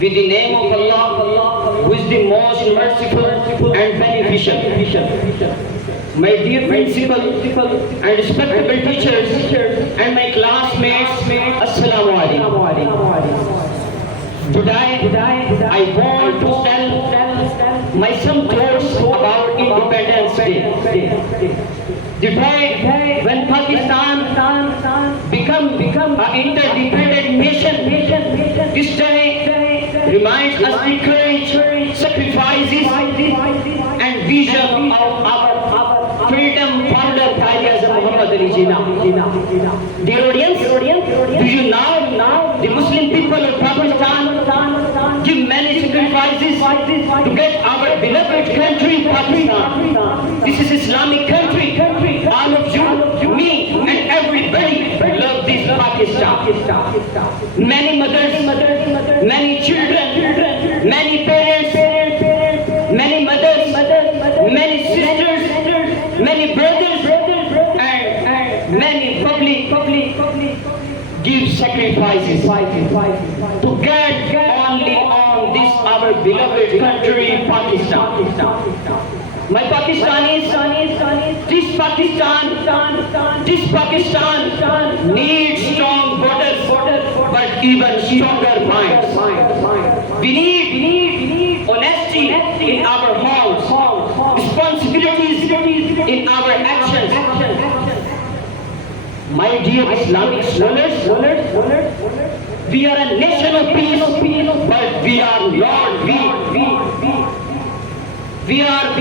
With the name of Allah, who is the most merciful and beneficial. My dear principal and respectable teachers and my classmates, Assalamu alaikum. Today I want to tell my some thoughts about Independence Day. The day when Pakistan become an interdependent nation. This day reminds us the courage, sacrifices and vision of our freedom founder Qaid Azam Muhammad Ali Jinnah. Dear audience, do you know the Muslim people of Pakistan give many sacrifices to get our beloved country Pakistan. This is Islamic country. All of you, me and everybody love this Pakistan. Many mothers, many children, many parents, many mothers, many sisters, many brothers, and many public give sacrifices to get only on this our beloved country Pakistan. My Pakistanis, this Pakistan needs strong borders, but even stronger minds. We need honesty in our homes, responsibilities in our actions. My dear Islamic scholars, we are a nation of peace, but we are not we are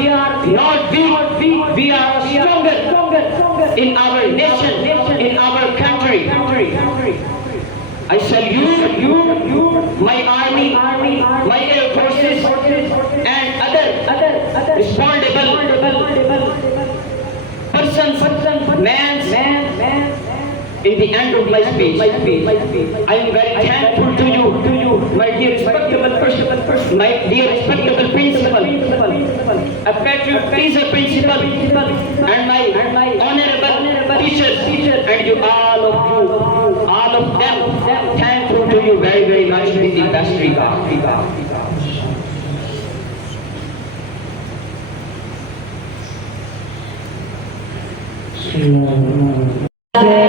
not weak. We are stronger in our nation, in our country. I salute you, my army, my air forces, and other responsible persons, man. In the end of my speech, I am very thankful to you, my dear respectable person, my dear respectable principal, a patriotic principal, and my honorable teachers, and you all of them, thankful to you very, very much with the best regard.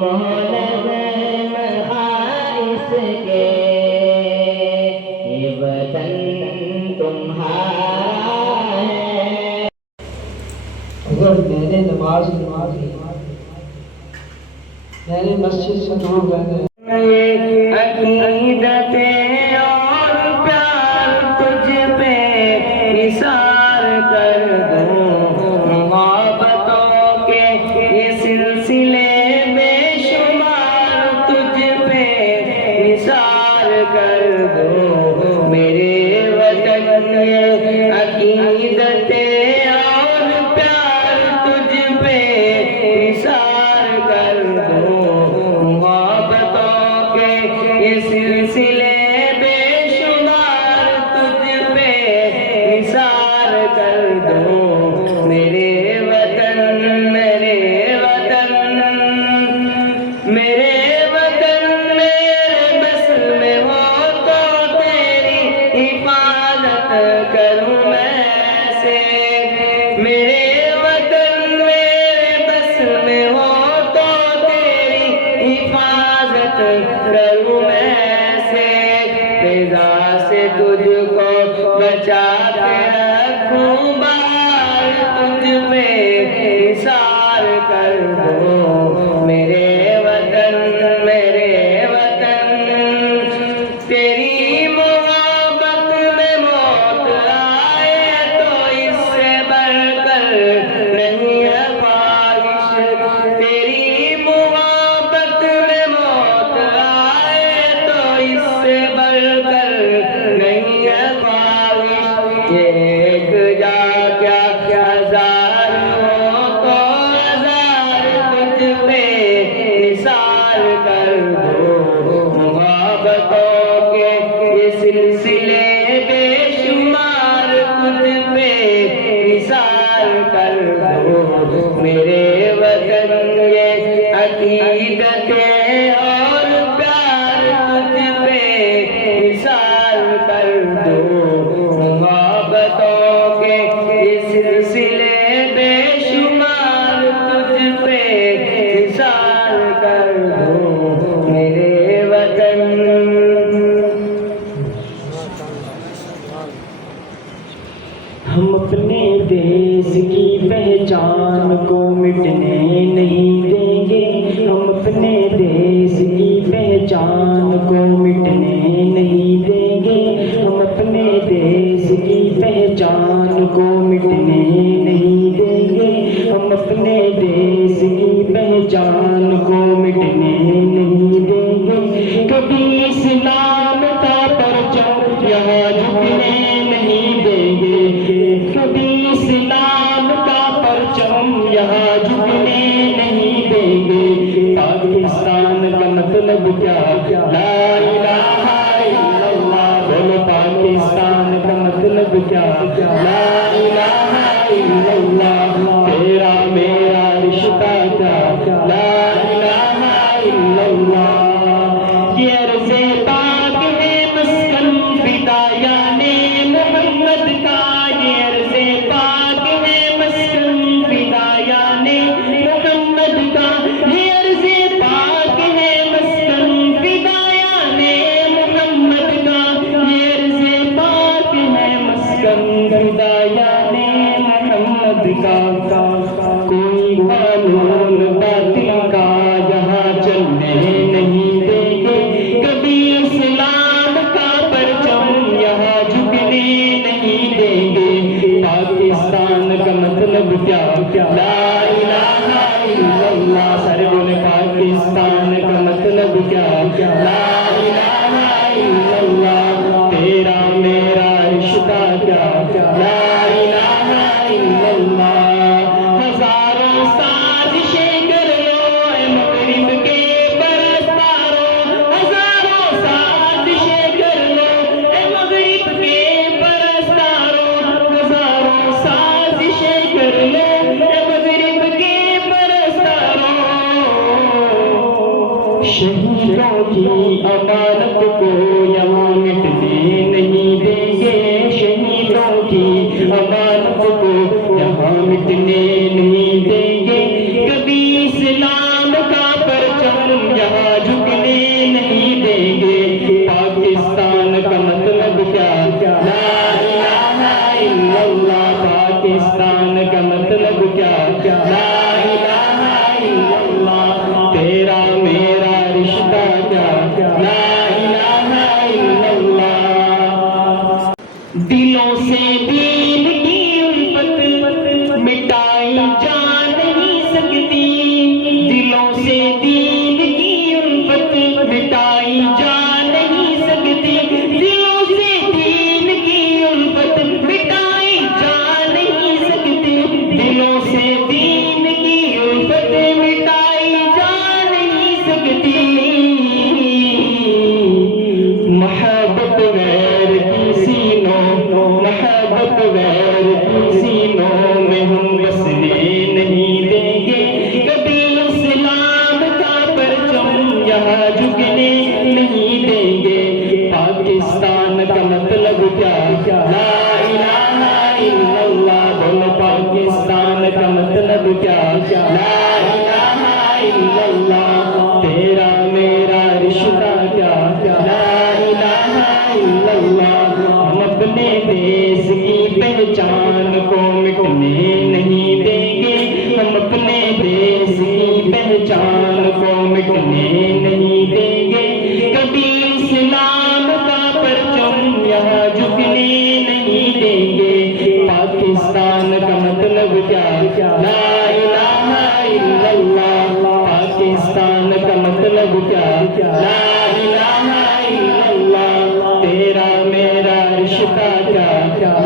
مولدم خائص کے یہ وطن تمہارا ہے. حضرت میں نے نماز یعنی مسجد سے دور گئے عقیدت اور پیار تجھ پہ نثار کر دوں. محبتوں کے یہ سلسلے بے شمار تجھ پہ نثار کر دوں. میرے وطن میں عقیدت اور پیار تجھ پہ نثار کر دوں. محبتوں کے یہ سلسلے بے شمار تجھ پہ نثار کر دوں. میرے وطن میرے وطن میرے وطن میرے بس میں ہو تو تیری حفاظت کروں میں سے. میرے وطن میرے بس میں ہو تو تیری حفاظت کروں میں سے. رضا سے تجھ کو بچا کے رکھوں بار تجھ پہ نثار کر دوں. میرے وطن تیری محبت میں موت آئے تو اس سے بڑھ کر نہیں ہے خواہش. تیری محبت میں موت آئے تو اس سے بڑھ کر نہیں ہے خواہش. یہ ایک جا کیا ہزار ہو تو ہزار تجھ پہ نثار کر دو. محبتوں کے یہ سلسلے بے شمار تجھ پہ نثار کر دو. میرے وطن یہ عقیدت اور پیار تجھ پہ نثار کر دو. محبتوں کے یہ سلسلے بے شمار تجھ پہ نثار کر دو. میرے وطن ہم اپنے دیس کی پہچان کو مٹنے نہیں دیں گے. ہم اپنے دیس کی پہچان کو مٹنے نہیں دیں گے. ہم اپنے دیس کی پہچان کو مٹنے نہیں دیں گے. ہم اپنے دیس کی پہچان کو مٹنے نہیں دیں گے. کبھی اسلام کا پرچم یہاں جھکنے نہیں دیں گے. کبھی اسلام کا پرچم یہاں جھکنے نہیں دیں گے. پاکستان کا مطلب کیا؟ لا الہ الا اللہ. بولو پاکستان کا مطلب کیا؟ لا الہ الا اللہ. تیرا میرا رشتہ کیا؟ لا الہ الا اللہ. یہ عرض پاک ہے مسکن فدایان محمد کا. یہ عرض پاک ہے مسکن فدایان محمد کا. یہ عرض پاک ہے مسکن فدایان محمد کا. یہ عرض پاک ہے مسکن فدایان محمد کا. کوئی قانون باطل کا یہاں چلنے نہیں دیں گے. کبھی اسلام کا پرچم یہاں جھکنے نہیں دیں گے. پاکستان کا مطلب کیا؟ لا الہ الا اللہ. سارے بولے پاکستان کا مطلب کیا؟ لا الہ الا اللہ. تیرا میرا رشتہ کیا؟ لا الہ الا اللہ. ہزاروں سازشیں کر لو اے مغرب کے پرستاروں. ہزاروں سازشیں کر لو اے مغرب کے پرستاروں. ہزاروں سازشیں کر لو اے مغرب دلوں سے دین کی الفت مٹائی جا نہیں سکتی، دلوں سے دین کی الفت مٹائی جا نہیں سکتی، دلوں سے دین کی الفت مٹائی جا نہیں سکتی، دلوں سے دین کی الفت مٹائی جا نہیں سکتی، محبت غیر کی سینوں، محبت غیر کی سینوں میں ہم بسنے نہیں دیں گے، کبھی اسلام کا پرچم یہاں جھکنے نہیں دیں گے، پاکستان کا مطلب کیا، لا الہ الا اللہ، بولو پاکستان کا مطلب کیا، لا الہ الا اللہ، تیرا میرا رشتہ کیا، لا الہ الا اللہ، ہم اپنے دیس کی پہچان کو مٹنے نہیں دیں گے، ہم اپنے دیس کی پہچان کو مٹنے نہیں دیں گے، کبھی اسلام کا پرچم یہاں جھکنے نہیں دیں گے، پاکستان کا مطلب کیا، لا الہ الا اللہ، پاکستان کا مطلب کیا، لا الہ الا اللہ، تیرا میرا رشتہ کیا،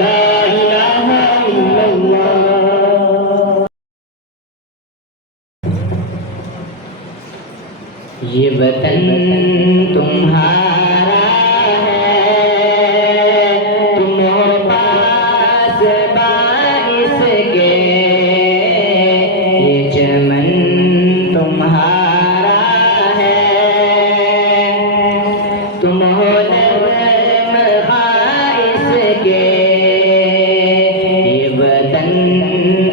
لا الہ الا اللہ۔ یہ وطن تمہارا ہے، تم ہو پاس باعث کے، یہ چمن تمہارا ہے، تم ہو نغم خائص کے، یہ وطن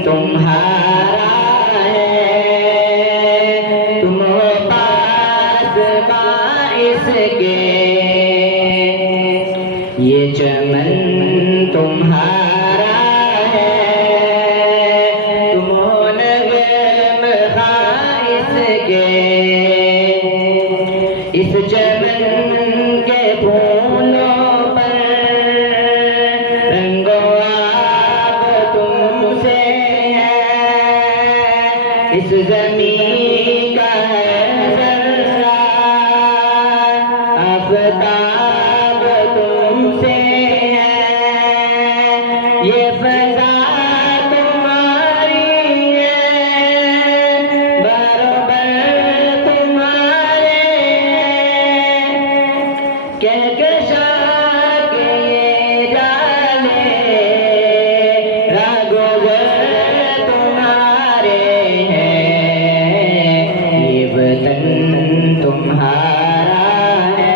تمہارا ہے، تم ہو پاس باعث کے، یہ چمن تمہارا ہے، تم ہو نغم خائص کے، اس چمن کے پھولوں پر رنگ و آب تم سے ہے، اس زمین کا ہے ذرہ آفتاب تم سے ہے، یہ فضا تمہاری ہے، برابر تمہارے کہکشاں کے یہ جالے، راہگزر تمہارے ہیں، یہ وطن تمہارا ہے،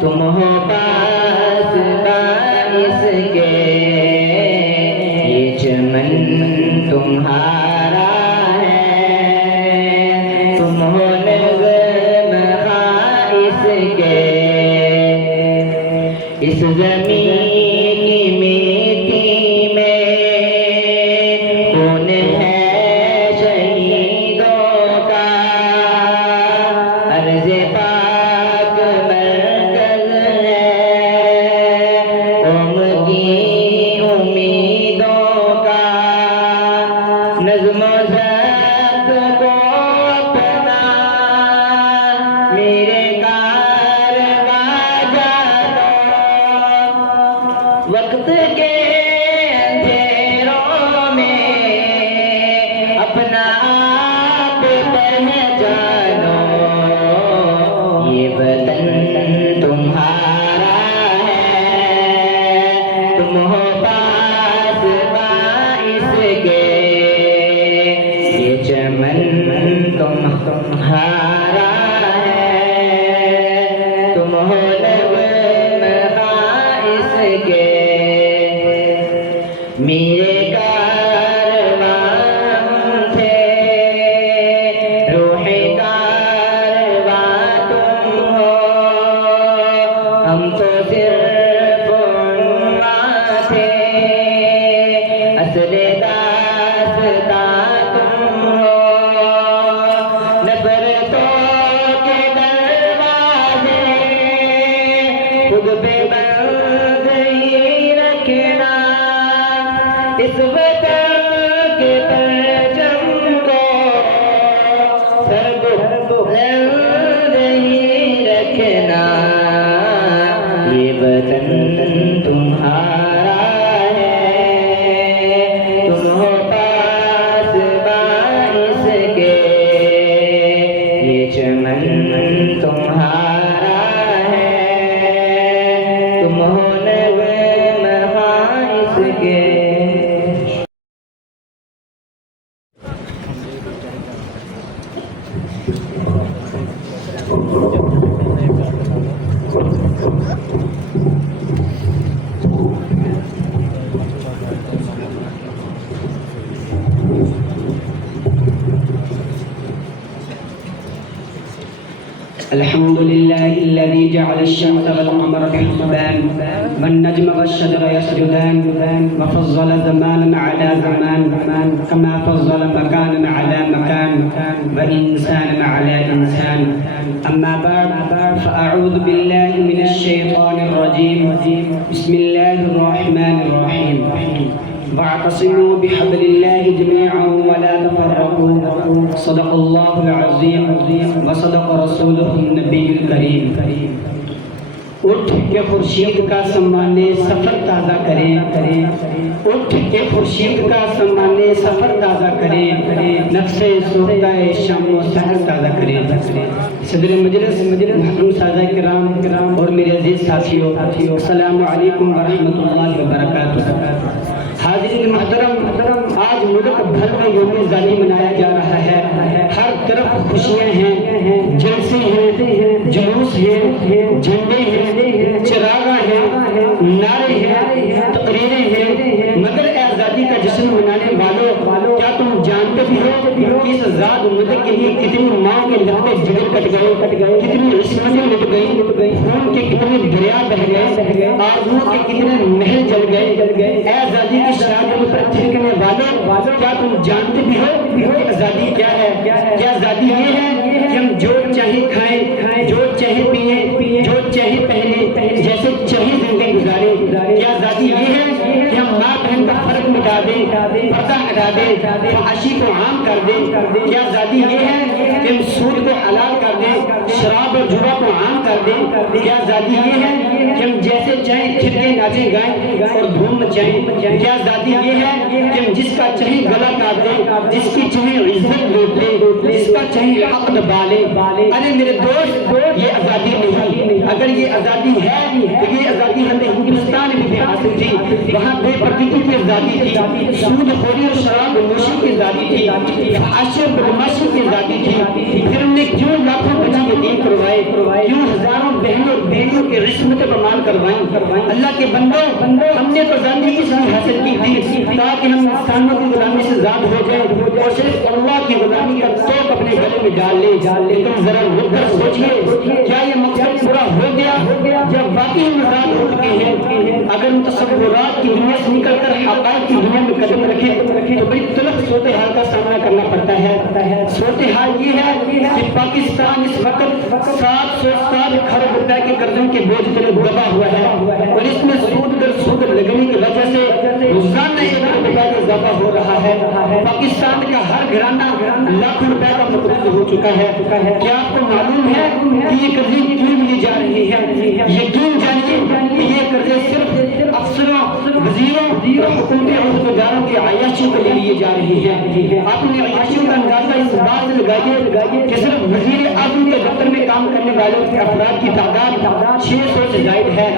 تم ہو پاس باعث کے، یہ چمن تمہارا ہے، تم ہو نغم خائص کے، اس زمین کی مٹی میں خون ہے شہیدوں کا، عرض پاک مرکز ہے قوم کی امیدوں کا، نظم و ضبط کو اپنا میرے کارواں جا دو، وقت کے اندھیروں میں اپنا آپ پہچانو، یہ وطن تمہارا ہے، تم ہو پاس باعث کے، یہ چمن تمہارا ہے، تم ہو نغم خائص کے، میرے کارواں تھے، روح کارواں تم ہو، ہم تو صرف عنواں تھے، اصل داستاں تم ہو، نفرتوں کے دروازے خود پہ بند تمہارا ہے، تم ہو پاس باعث کے، یہ چمن تمہارا ہے، تم ہو نغمہ باعث کے۔ الحمد لله الذي جعل الشمس والقمر بحسبان والنجم والشجر يسجدان وفضل زمانا على زمان كما فضل مكانا على مكان وإنسانا على إنسان. أما بعد فأعوذ بالله من الشيطان الرجيم. بسم الله الرحمن الرحيم. واعتصموا بحبل الله جميعا ولا تفرقوا. صدق الله العظيم وصدق رسوله النبي الكريم. اٹھ کے خورشید کا سمانے سفر تازہ کریں، اٹھ کے خورشید کا سمانے سفر تازہ کریں، نفس سوختہ شم و سحر تازہ کریں. صدر مجلس محترم سادہ کرام اور میرے عزیز ساتھیوں، السلام علیکم ورحمۃ اللہ وبرکاتہ. حاضرین محترم، آج ملک بھر میں یوم زانی منایا جا رہا ہے. ہر طرف خوشیاں ہیں، جلسے ہیں، جلوس ہیں، جھنڈے ہیں، چراغاں ہیں، نعرے ہیں، تقریریں ہیں. مگر اے آزادی کا جشن منانے والوں، کیا تم جانتے بھی ہو کہ اس آزاد ملک کے لیے کتنی ماں کے لہتے جگر کٹ گئے، کتنی عصمتیں مٹ گئی، خون کے کتنے دریا بہہ گئے، آرزوؤں کے کتنے محل جل گئے. اے آزادی کی شادیوں پر تھرکنے والوں، کیا تم جانتے بھی ہو کہ آزادی کیا ہے؟ کیا آزادی یہ ہے کہ ہم جو چاہے کھائیں، جو چاہے پیئیں، جو چاہے پہنیں، جیسے چاہے زندگی گزاریں؟ کیا آزادی یہ ہے کہ ہم ماں بہن کا فرق مٹا دیں، پردہ ہٹا دیں، فحاشی کو عام کر دیں؟ کیا آزادی یہ ہے کہ ہم سود کو حلال کر دیں، شراب اور جوا کو عام کر دیں؟ کیا آزادی یہ ہے کہ ہم جیسے چاہیں تھرکے ناچیں گائیں اور دھوم مچائیں؟ کیا آزادی یہ ہے کہ ہم جس کا چاہے گلا کاٹ دیں، جس کی چاہے عزت لوٹ لیں، جس کا چاہے حق دبا لیں؟ ارے میرے دوست، یہ آزادی نہیں. اگر یہ آزادی ہے تو یہ آزادی ہمیں ہندوستان میں بھی حاصل تھی. وہاں بے پردگی کی آزادی تھی، سود خوری اور شراب نوشی کی آزادی تھی، فحاشی اور بدماشی کی آزادی تھی. پھر ہم نے کیوں لاکھوں بچے یتیم کروائے، کیوں ہزاروں بہنوں اور بیٹیوں کی عصمتیں بمال کروائیں؟ اللہ کے بندوں، ہم نے تو آزادی اس لیے حاصل کی تھی تاکہ ہم انسانوں کی غلامی سے آزاد ہو جائیں اور صرف اللہ کی غلامی کا توق اپنے گلے میں ڈال لیں. لیکن ذرا رک کر سوچئے، کیا یہ مقصد پورا ہو گیا جب واقعی ہم آزاد ہو چکے ہیں؟ اگر ہم تصورات کی دنیا سے نکل کر حقائق کی دنیا میں قدم رکھیں تو بڑی تلخ صورتحال کا سامنا کرنا پڑتا ہے. صورتحال یہ ہے کہ پاکستان اس وقت 707 کروڑ روپے کے قرضوں کے بوجھ تلے دبا ہوا ہے اور اس میں سود در سود لگنے کی وجہ سے روزانہ 1 روپے کا اضافہ ہو رہا ہے. پاکستان کا ہر گھرانہ لاکھوں روپے کا مقروض ہو چکا ہے. کیا آپ کو معلوم ہے کہ یہ قرضے کیوں لیے جا رہے ہیں؟ یقین جانیے کہ یہ قرضے صرف افسروں، وزیروں اور حکومتی عہدیداروں کی عیاشیوں کے لیے جا رہے ہیں. آپ نے عیاشیوں کا اندازہ اس بات سے لگائیے کہ صرف وزیر اعظم کے دفتر میں کام کرنے والوں کے افراد کی تعداد 600 سے زائد ہے.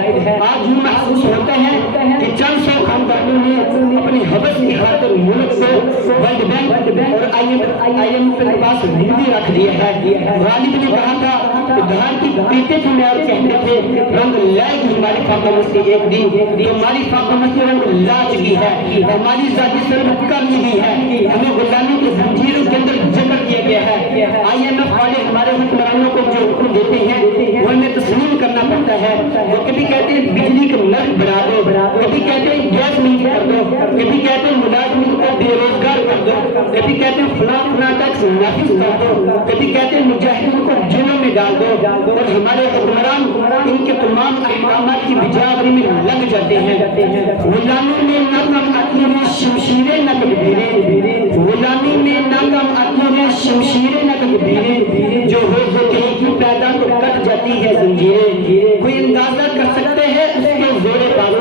آج یوں محسوس ہوتا ہے کہ چند سو خاندانوں نے اپنی حوث کی خاطر ملک کو ورلڈ بینک اور IMF کے پاس بندی رکھ دیا ہے. غالب نے کہا تھا کہ دھان کی پیتے تھے اور کہتے تھے رنگ لائے گی ہماری فاقہ مستی ایک دن، تو ہماری فاقہ مستی رنگ لا چکی ہے، ہماری ذاتی سرمت کر لی ہے، ہمیں غلامی کی زنجیروں کے اندر جکڑ کیا گیا ہے. IMF والے ہمارے حکمرانوں کو جو حکم دیتے ہیں وہ ہمیں تسلیم کرنا پڑتا ہے. وہ کبھی کہتے ہیں بجلی کا نرخ بڑھا دو، کبھی کہتے ہیں گیس نہیں کر دو، کبھی کہتے ہیں ملازمین کو بے روزگار کر دو، کبھی کہتے ہیں فلاں ٹیکس نافذ کر دو، کبھی کہتے ہیں مجاہدین کو جیلوں میں ڈال دو. اور ہمارے حکمران ان کے تمام احکامات کی بجاوری میں لگ جاتے ہیں. غلامی میں ناکام آتی ہے شمشیریں نہ تکبیریں، غلامی میں ناکام آتی ہے شمشیریں نہ تکبیریں، جو ہو کی پیدا تو کٹ جاتی ہے زنجیریں. کوئی اندازہ کر سکتے ہیں اس کے زور بازو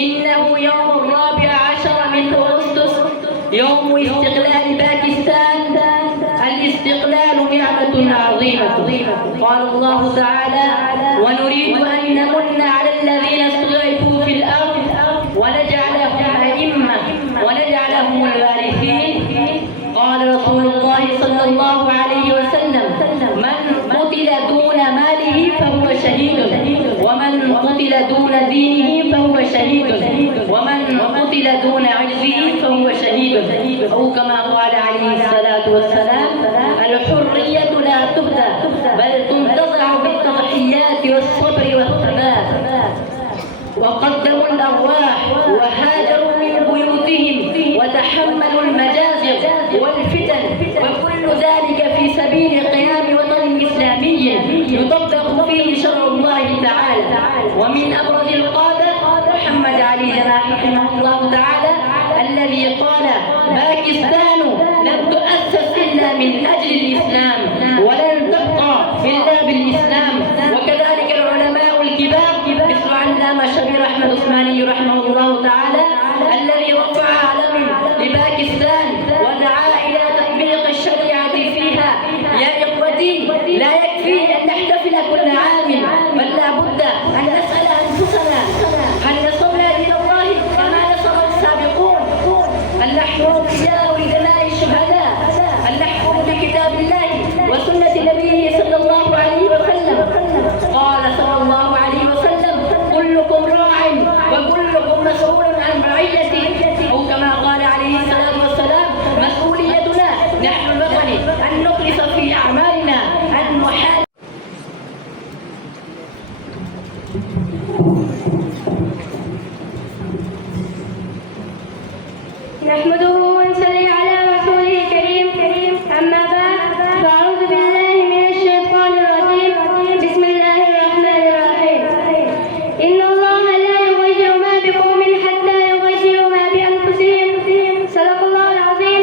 إنه يوم 14 من أغسطس يوم استقلال باكستان. الاستقلال نعمة عظيمة. قال الله تعالى: ونريد أن نمن على الذين استضعفوا في الأرض ونجعلهم أئمة ونجعلهم الوارثين. قال رسول الله صلى الله عليه وسلم: من قتل دون ماله فهو شهيد، ومن قتل دون دينه فهو شهيد، ومن قتل دون عرضه فهو شهيد، أو كما قال عليه الصلاة والسلام: الحرية لا تهدى بل تنتزع بالتضحيات والصبر والثبات. وقدموا الأرواح وهاجروا من بيوتهم وتحملوا المجازر والفتن، وكل ذلك في سبيل قيام وطن إسلامي يطبق فيه شرع الله تعالى. ومن أبرز القادة محمد علي جناح رحمه الله تعالى الذي قال: باكستان لم تؤسس إلا من أجل الإسلام ولن تبقى إلا بالإسلام. وكذلك العلماء الكبار مثل علامة شبير أحمد عثماني رحمه الله تعالى الذي رفع علم لباكستان ودعا إلى تطبيق الشريعة فيها. يا إخوتي، لا يكفي أن نحتفل كل عام، بل لا بد أن نسأل أنفسنا: هل نصرنا إلى الله كما نصر السابقون؟ هل نحن أولياء لدماء الشهداء؟ هل نحكم بكتاب الله وسنة نبيه صلى الله عليه وسلم؟ قال صلى الله عليه وسلم: كلكم راع وكلكم مسؤول عن رعيته، أو كما قال عليه الصلاة والسلام: مسؤوليتنا نحن الوطن أن نخلص في أعمالنا أن نحارب. نحمده ونصلي على رسوله الكريم. أما بعد، فأعوذ بالله من الشيطان الرجيم. بسم الله الرحمن الرحيم. إن الله لا يغير ما بقوم حتى يغيروا ما بأنفسهم. صدق الله العظيم.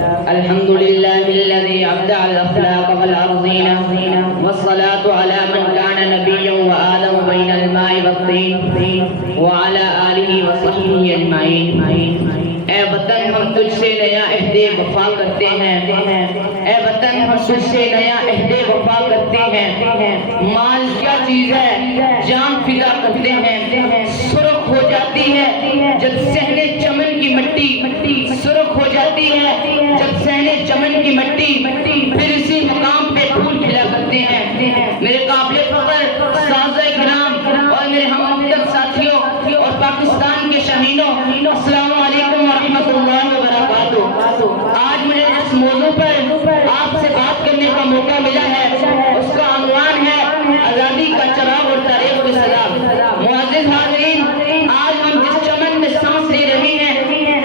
الحمد لله الذي أبدع الأخلاق والأرضين والصلاة على من كان نبيا وآدم بين الماء والطين وعلى آله وصحبه أجمعين. اے وطن ہم تجھ سے نیا عہد وفا کرتے ہیں. اے وطن ہم تجھ سے نیا عہد وفا کرتے ہیں. مال کیا چیز ہے جان فدا کرتے ہیں. سرخ ہو جاتی ہے جب صحن چمن کی مٹی سرخ ہو جاتی ہے جب صحن چمن کی مٹی پھر اسی مقام پہ پھول کھلا کرتے ہیں. میرے قابل فخر سازہ کرام اور میرے ہم مقدم ساتھیوں اور پاکستان کے شاہینوں، السلام علیکم ورحمۃ اللہ وبرکاتہ. آج مجھے اس موضوع پر آپ سے بات کرنے کا موقع ملا ہے. اس کا عنوان ہے آزادی کا چراغ اور تاریخ کی صدا. معزز حاضرین، آج ہم جس چمن میں سانس لے رہے ہیں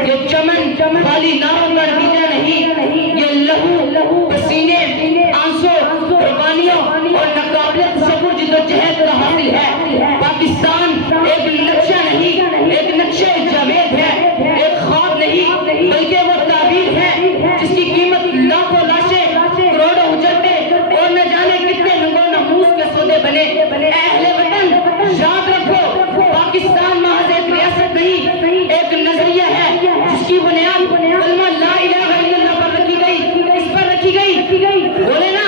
یہ چمن خالی ناموں کا نتیجہ نہیں، یہ لہو پسینے آنسوں قربانیوں اور ناقابل تصور جدوجہد کا حاصل ہے. پاکستان ایک نقشہ نہیں، ایک نقشہ جاوید ہے، ایک خواب نہیں بلکہ وہ تعبیر ہے جس کی قیمت لاکھوں لاشیں، کروڑوں اجرتیں اور نہ جانے کتنے ننگو ناموس کے سودے بنے. اہل وطن یاد رکھو، پاکستان محض ایک ریاست نہیں، ایک نظریہ ہے جس کی بنیاد کلمہ لا الہ الا اللہ پر رکھی گئی. اس پر رکھی گئی، بولے نا،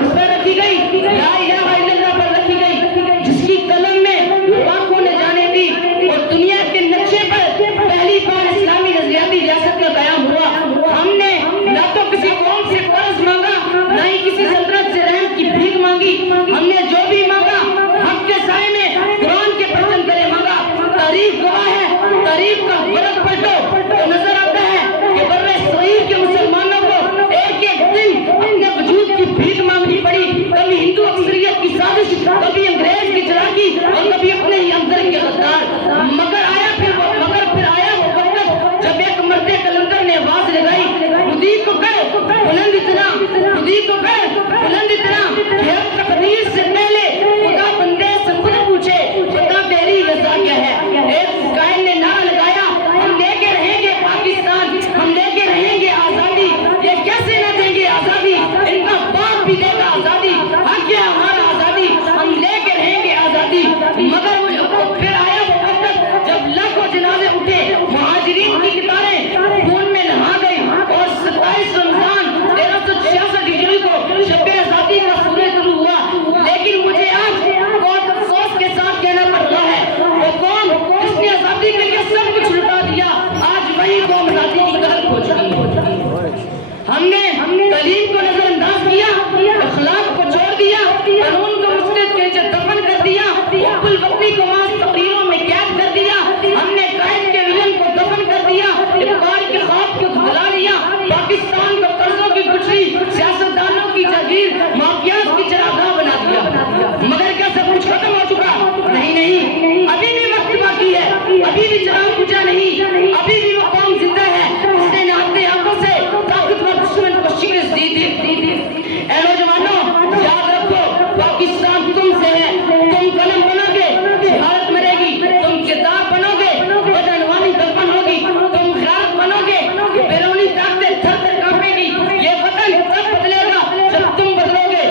اس پر رکھی گئی، لا الہ الا اللہ پر رکھی گئی، جس کی قلم میں لاکھوں نے جانے دی اور دنیا کے نقشے پر پہلی بار اسلامی نظریاتی ریاست کا قیام ہوا. ہم نے نہ تو کسی قوم سے قرض مانگا، نہ ہی کسی سلطنت سے رحم کی بھیک مانگی. ہم نے جو بھی مانگا حق کے سائے میں قرآن کے پرچم تلے مانگا. تاریخ گواہ ہے، تاریخ کا ورق پلٹو تو نظر آتا ہے کہ برِ صغیر کے مسلمانوں کو ایک ایک دن اپنے وجود کی بھیک مانگنی پڑی. کبھی ہندو اکثریت کی سازش، کبھی انگریز کی چلاکی اور کبھی اپنے ہی اندر کے غدار. مگر پھر آیا وہ وقت جب ایک مرد کلندر نے آواز لگائی، خودی کو کر بلند اتنا، خودی کو کر بلند اتنا کہ اب تقدیر سے پہلے خدا بندے سے خود پوچھے خدا تیری رضا کیا ہے. ایک قائل نے نعرہ لگایا، ہم لے کے رہیں گے پاکستان، ہم لے کے رہیں گے آزادی. یہ کیسے نہ دیں گے آزادی، ان کا باپ بھی دے گا آزادی. حق ہے ہمارا آزادی، ہم لے کے رہیں گے آزادی. مگر پھر آیا وہ وقت جب لاکھوں جنازے اٹھے، مہاجرین کی قطاریں خون میں نہا گئی اور 27 رمضان 1366 ہجری کو شب آزادی کا سورج شروع ہوا. لیکن مجھے آج بہت افسوس کے ساتھ کہنا پڑ رہا ہے وہ قوم جس نے آزادی کے لیے سب کچھ لٹا دیا، آج وہی قوم آزادی کی قدر کھو چکی ہے. ہم نے تعلیم کو نظر انداز کیا، اخلاق کو چھوڑ دیا، قانون کو مسجد کے نیچے دفن کر دیا، حب الوطنی کو ماس تقریروں میں قید کر دیا. ہم نے قائد کے ویژن کو دفن کر دیا، اقبال کے خواب کو دھلا لیا. پاکستان کو قرضوں کی گٹھلی، سیاستدانوں کی جاگیر، مافیاز کی چراگاہ بنا دیا. مگر کیا سب کچھ ختم ہو چکا؟ نہیں، ابھی بھی وقت باقی ہے، ابھی بھی چراغ بجھا نہیں، ابھی بھی وہ قوم زندہ ہے جس نے نہاتے آنکھوں سے طاقتور دشمن کو شکست دی تھی. اے نوجوانوں، یاد رکھو پاکستان تم سے ہے. تم قلم بنو گے، جہالت مرے گی. تم کتاب بنو گے، بدعنوانی دفن ہوگی. تم خیرات بنو گے، بیرونی طاقتیں تھر تھر کانپے گی. یہ وطن تب بدلے گا جب تم بدلو گے.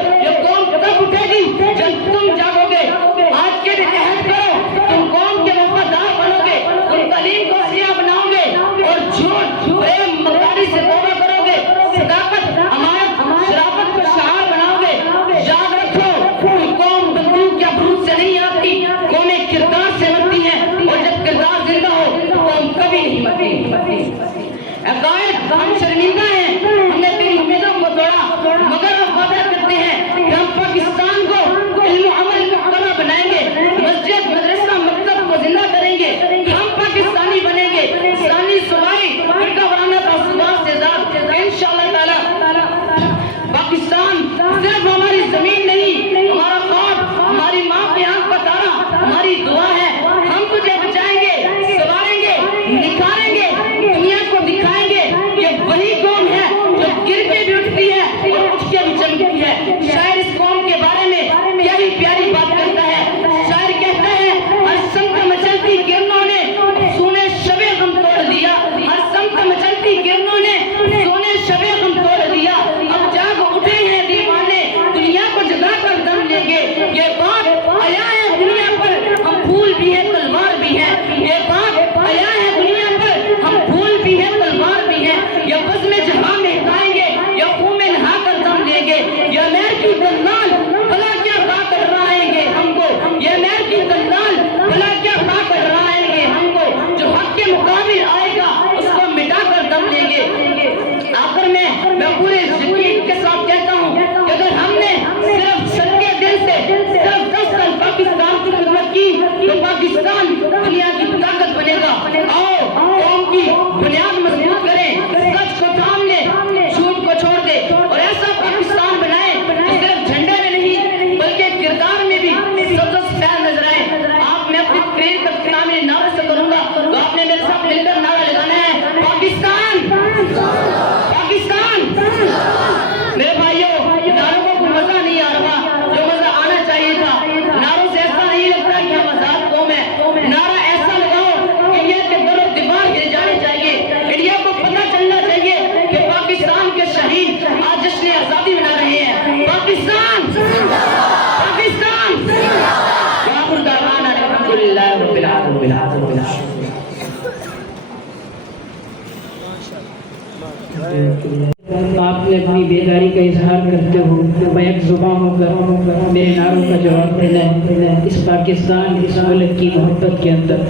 آپ نے اپنی بیداری کا اظہار کرتے ہو بیک زبان ہو کر میرے نعروں کا جواب دینا ہے اس پاکستان اس ملک کی محبت کے اندر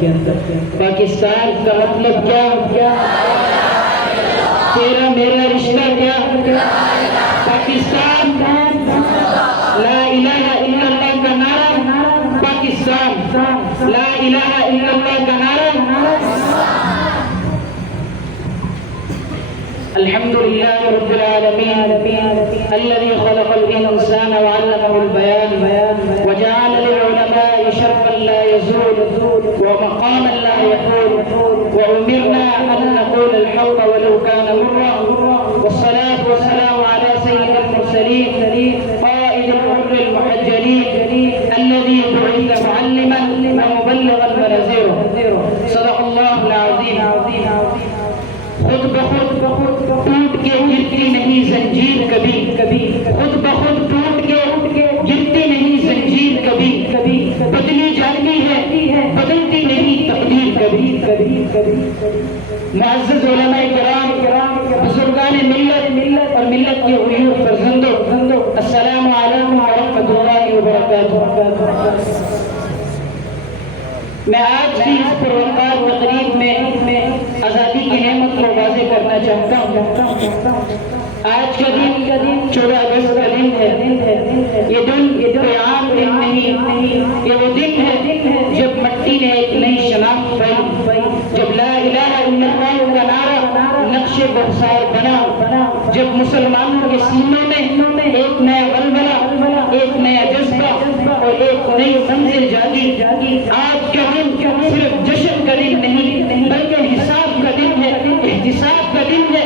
پاکستان کا مطلب کیا تیرا میرا رشتہ کیا پاکستان لا الہ الا اللہ کا نعرہ پاکستان لا الہ الا اللہ کا نعرہ الحمد لله رب العالمين الذي خلق الإنسان وعلمه البيان وجعل للعلماء شرفا لا يزول ومقاما لا يطول وأمرنا أن نقول الحق ولو كان مرا والصلاة والسلام على سيد المرسلين قائد الحر المحجلين الذي بعث معلما ومبلغا ونذيرا صدق الله العظيم خود بخود ٹوٹ کے گرتی نہیں زنجیر کبھی خود بخود ٹوٹ کے گرتی نہیں زنجیر کبھی بدلی جاتی ہے بدلتی نہیں تقدیر کبھی معزز علماء کرام بزرگان ملت اور ملت کے غیور فرزندوں السلام علیکم ورحمۃ اللہ وبرکاتہ میں آج کی اس پروقار تقریب میں آزادی کی نعمت کو واضح کرنا چاہتا ہوں آج کا دن 14 اگست کا دن ہے یہ دن کوئی عام دن نہیں یہ وہ دن ہے جب مٹی نے ایک نئی شناخت پائی جب لا الہ الا اللہ کا نعرہ نقش بخسار بنا جب مسلمانوں کے سینوں میں ایک نیا ولولہ ایک نیا جذبہ اور ایک نئی منزل جاگی آج کا دن صرف جشن کا دن نہیں بلکہ حساب کا دن ہے احتساب کا دن ہے